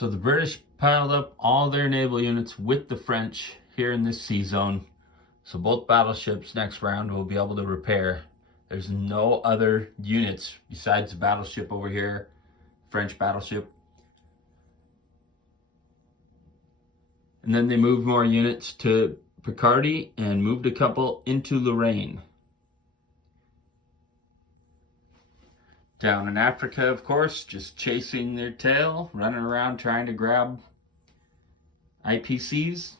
So the British piled up all their naval units with the French here in this sea zone. So both battleships next round will be able to repair. There's no other units besides the battleship over here, French battleship. And then they moved more units to Picardy and moved a couple into Lorraine. Down in Africa, of course, just chasing their tail, running around trying to grab IPCs.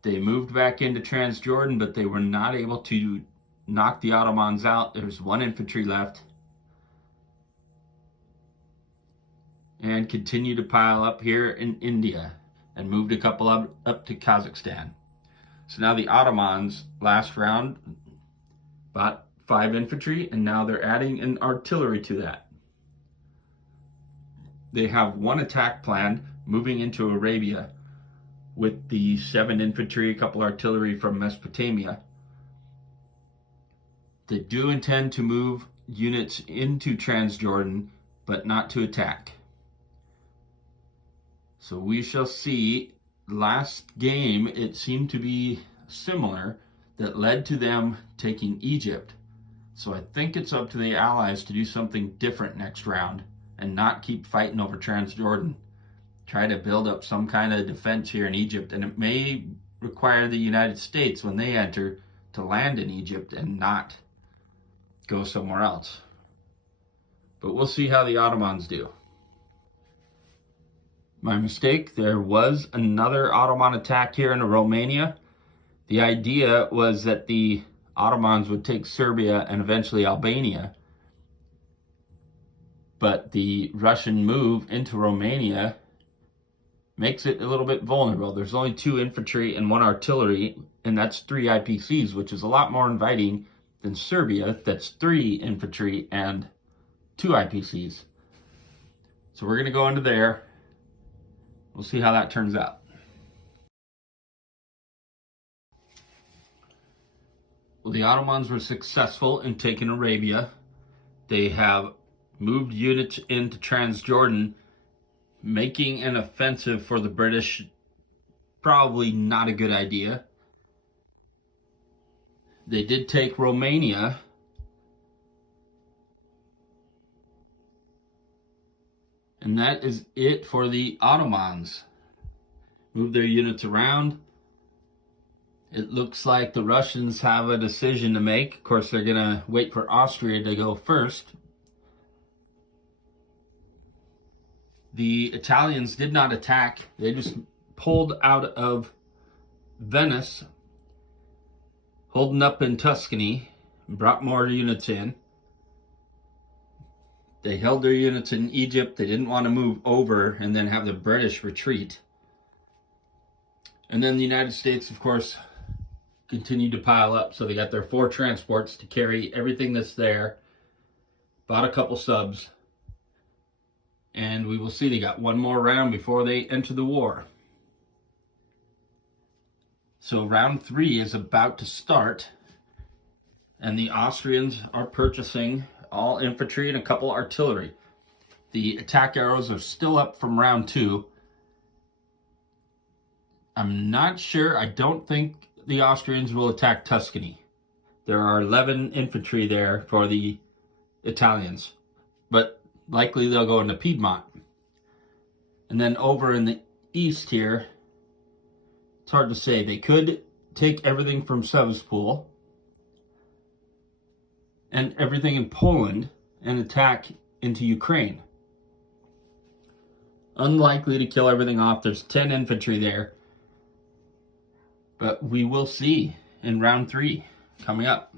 They moved back into Transjordan, but they were not able to knock the Ottomans out. There's one infantry left. And continue to pile up here in India and moved a couple up to Kazakhstan. So now the Ottomans, last round, bought 5 infantry, and now they're adding an artillery to that. They have one attack planned moving into Arabia with the 7 infantry, a couple artillery from Mesopotamia. They do intend to move units into Transjordan, but not to attack. So we shall see. Last game, it seemed to be similar, that led to them taking Egypt. So I think it's up to the Allies to do something different next round and not keep fighting over Transjordan. Try to build up some kind of defense here in Egypt, and it may require the United States, when they enter, to land in Egypt and not go somewhere else. But we'll see how the Ottomans do. My mistake, there was another Ottoman attack here in Romania. The idea was that the Ottomans would take Serbia and eventually Albania. But the Russian move into Romania makes it a little bit vulnerable. There's only 2 infantry and 1 artillery, and that's 3 IPCs, which is a lot more inviting than Serbia, that's 3 infantry and 2 IPCs. So we're going to go into there. We'll see how that turns out. Well, the Ottomans were successful in taking Arabia. They have moved units into Transjordan, making an offensive for the British probably not a good idea. They did take Romania. And that is it for the Ottomans. Move their units around. It looks like the Russians have a decision to make. Of course, they're going to wait for Austria to go first. The Italians did not attack. They just pulled out of Venice, holding up in Tuscany, and brought more units in. They held their units in Egypt. They didn't want to move over and then have the British retreat. And then the United States, of course, continued to pile up. So they got their 4 transports to carry everything that's there. Bought a couple subs. And we will see, they got one more round before they enter the war. So round 3 is about to start. And the Austrians are purchasing all infantry and a couple artillery. The attack arrows are still up from round 2. I'm not sure. I don't think the Austrians will attack Tuscany. There are 11 infantry there for the Italians, but likely they'll go into Piedmont. And then over in the east here, it's hard to say. They could take everything from Sevastopol and everything in Poland and attack into Ukraine. Unlikely to kill everything off. There's 10 infantry there. But we will see in round 3 coming up.